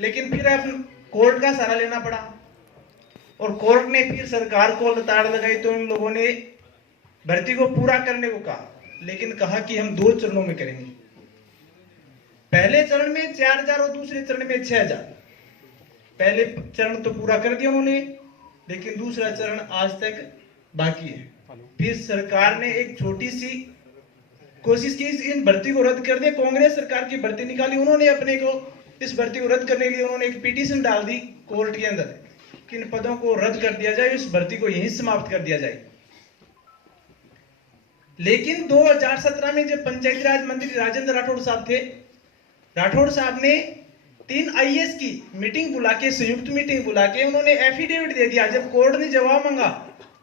लेकिन फिर अब कोर्ट का सहारा लेना पड़ा और कोर्ट ने फिर सरकार को लताड़ लगाई, तो इन लोगों ने भर्ती को पूरा करने को कहा, लेकिन कहा कि हम 2 चरणों में करेंगे। पहले चरण में 4000 और दूसरे चरण में 6000। पहले चरण तो पूरा कर दिया उन्होंने, लेकिन दूसरा चरण आज तक बाकी है। फिर सरकार ने एक छोटी सी कोशिश की इन भर्ती को रद्द कर दिया। कांग्रेस सरकार की भर्ती निकाली, उन्होंने अपने को इस भर्ती को रद्द करने के लिए उन्होंने एक पिटीशन डाल दी कोर्ट के अंदर कि इन पदों को रद्द कर दिया जाए, इस भर्ती को यहीं समाप्त कर दिया जाए। लेकिन 2017 में जब पंचायती राज मंत्री राजेंद्र राठौड़ साहब थे, राठौड़ साहब ने 3 आईएएस की मीटिंग बुला के, संयुक्त मीटिंग बुला के उन्होंने एफिडेविट दे दिया। जब कोर्ट ने जवाब मांगा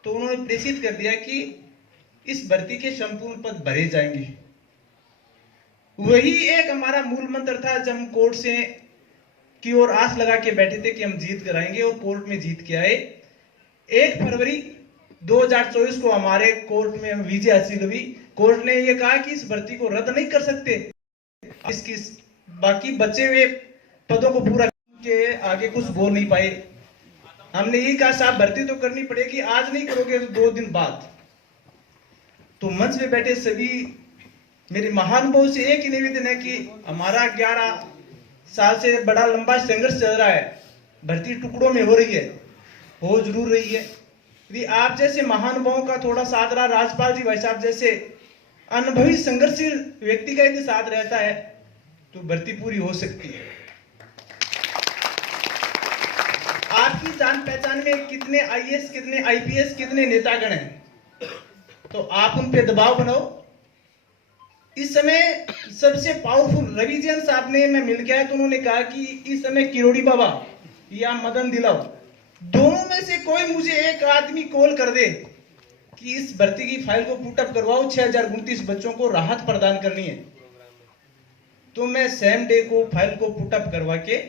तो उन्होंने प्रेषित कर दिया कि इस भर्ती के संपूर्ण पद भरे जाएंगे। वही एक हमारा मूल मंत्र था जब हम कोर्ट से की ओर आस लगा के बैठे थे कि हम जीत कर आएंगे, और कोर्ट में जीत के आए। 1 फरवरी 2024 को हमारे कोर्ट में विजय हासिल हुई। कोर्ट ने यह कहा कि इस भर्ती को रद्द नहीं कर सकते, इसकी बाकी बचे हुए पदों को पूरा के आगे कुछ बोल नहीं पाए। हमने यही कहा साहब भर्ती तो करनी पड़ेगी, आज नहीं करोगे तो 2 दिन बाद। तो मंच पे बैठे सभी मेरे महानुभाव से एक ही निवेदन है कि हमारा 11 साल से बड़ा लंबा संघर्ष चल रहा है, भर्ती टुकड़ों में हो रही है, हो जरूर रही है। यदि आप जैसे महानुभावों का थोड़ा साथ रहा, राजपाल जी भाई साहब जैसे अनुभवी संघर्षशील व्यक्ति का यदि साथ रहता है तो भर्ती पूरी हो सकती है। आपकी जान पहचान में कितने आईएएस, कितने आईपीएस, कितने नेतागण हैं, तो आप उन पे दबाव बनाओ। इस समय सबसे पावरफुल रवि जैन साहब ने मैं मिल गया तो उन्होंने कहा कि इस समय किरोड़ी बाबा या मदन दिलाव, दोनों में से कोई मुझे एक आदमी कॉल कर दे कि इस भर्ती की फाइल को पुटअप करवाओ, 6029 बच्चों को राहत प्रदान करनी है, तो मैं सेम डे को फाइल को पुटअप करवा के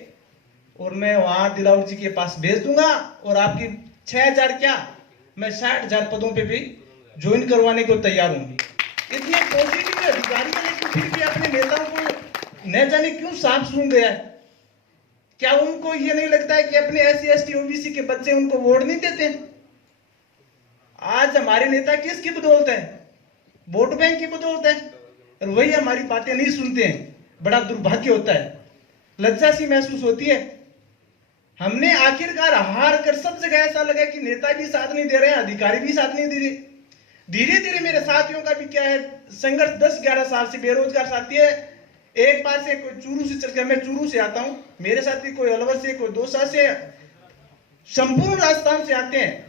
और मैं वहां दिलावर जी के पास भेज दूंगा, और आपकी 6000 क्या, मैं 60,000 पदों पे भी ज्वाइन करवाने को तैयार हूं। इतने पॉजिटिव अधिकारी है, लेकिन फिर भी अपने नेताओं को न जाने क्यों सांप सूंघ गया है। क्या उनको ये नहीं लगता है कि अपने SC ST OBC के बच्चे उनको वोट नहीं देते? आज हमारे नेता किसकी बदौलत है? वोट बैंक की बदौलत है, और वही हमारी बातें नहीं सुनते हैं। बड़ा दुर्भाग्य होता है, लज्जा सी महसूस होती है। हमने आखिरकार हार कर, सब जगह ऐसा लगा कि नेता भी साथ नहीं दे रहे हैं, अधिकारी भी साथ नहीं दे रहे। धीरे धीरे मेरे साथियों का भी क्या है, संघर्ष 10-11 साल से बेरोजगार साथी है। एक बार से कोई चूरू से चल गया, मैं चूरू से आता हूं, मेरे साथी कोई अलवर से, कोई दौसा से, संपूर्ण राजस्थान से आते हैं।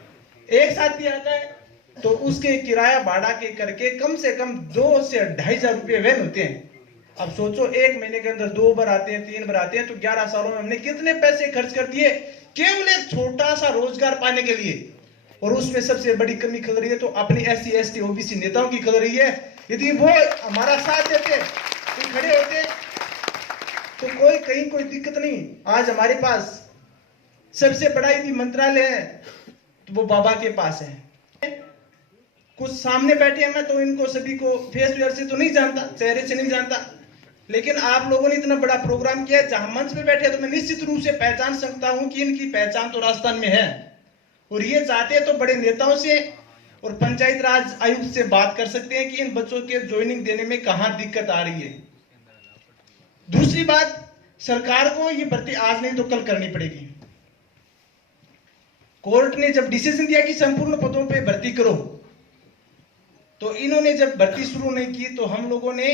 एक साथी आता है तो उसके किराया भाड़ा के करके कम से कम 2 से 2,500 रुपये वैन होते हैं। अब सोचो, 1 महीने के अंदर 2 बार आते हैं, 3 बार आते हैं, तो 11 सालों में हमने कितने पैसे खर्च कर दिए केवल एक छोटा सा रोजगार पाने के लिए। और उसमें सबसे बड़ी कमी खल रही है तो अपनी SC ST OBC नेताओं की खल रही है। यदि वो हमारा साथ देते, तो खड़े होते, तो कहीं कोई दिक्कत नहीं। आज हमारे पास सबसे बड़ा यदि मंत्रालय है तो वो बाबा के पास है। कुछ सामने बैठे हैं, मैं तो इनको सभी को फेस वेयर से तो नहीं जानता, चेहरे से नहीं जानता, लेकिन आप लोगों ने इतना बड़ा प्रोग्राम किया, जहां मंच पे बैठे तो मैं निश्चित रूप से पहचान सकता हूं कि इनकी पहचान तो राजस्थान में है, और ये चाहते हैं तो बड़े नेताओं से और पंचायत राज आयुक्त से बात कर सकते हैं कि इन बच्चों के ज्वाइनिंग देने में कहां दिक्कत आ रही है। दूसरी बात, सरकार को ये भर्ती आज नहीं तो कल करनी पड़ेगी। कोर्ट ने जब डिसीजन दिया कि संपूर्ण पदों पे भर्ती करो, तो इन्होंने जब भर्ती शुरू नहीं की तो हम लोगों ने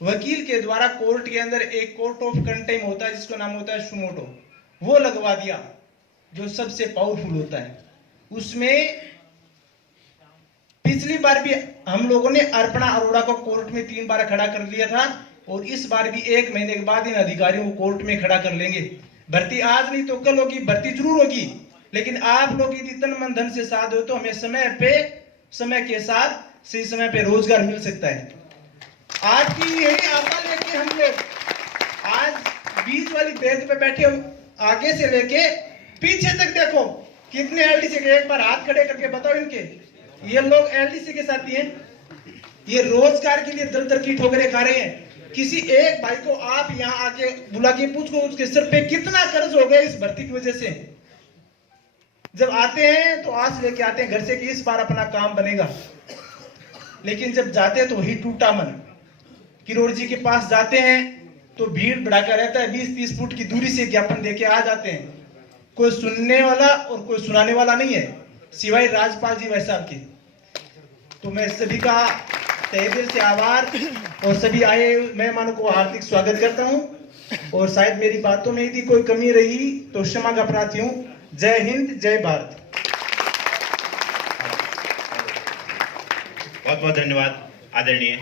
वकील के द्वारा कोर्ट के अंदर एक कोर्ट ऑफ कंटेम होता है, जिसका नाम होता है सुमोटो, वो लगवा दिया, जो सबसे पावरफुल होता है। उसमें पिछली बार भी हम लोगों ने अर्पणा अरोड़ा को कोर्ट में 3 बार खड़ा कर लिया था, और इस बार भी 1 महीने के बाद इन अधिकारियों को कोर्ट में खड़ा कर लेंगे। भर्ती आज नहीं तो कल होगी, भर्ती जरूर होगी, लेकिन आप लोग यदि तन मन धन से साथ हो तो हमें समय पे, समय के साथ सही समय पे रोजगार मिल सकता है। आज की यही आशा लेके हम लोग आज बीच वाली बेंच पे बैठे, आगे से लेके पीछे तक देखो कितने LDC के, एक बार हाथ खड़े करके बताओ इनके, ये लोग LDC के साथी हैं। ये रोजगार के लिए दर दर की ठोकरें खा रहे हैं, किसी एक भाई को आप यहाँ आके बुला के पूछो उसके सिर पे कितना कर्ज हो गया इस भर्ती की वजह से। जब आते हैं तो आस लेके आते हैं घर से कि इस बार अपना काम बनेगा, लेकिन जब जाते हैं तो वही टूटा मन। किरोड़ जी के पास जाते हैं तो भीड़ भड़ाका रहता है, 20-30 फुट की दूरी से ज्ञापन देके आ जाते हैं। कोई सुनने वाला और कोई सुनाने वाला नहीं है, सिवाय राजपाल जी भाई साहब की। तो मैं सभी का तहे दिल से आभार और सभी आए मेहमानों को हार्दिक स्वागत करता हूं। और शायद मेरी बातों में यदि कोई कमी रही तो क्षमा का प्रार्थी हूं। जय हिंद, जय भारत। बहुत बहुत धन्यवाद आदरणीय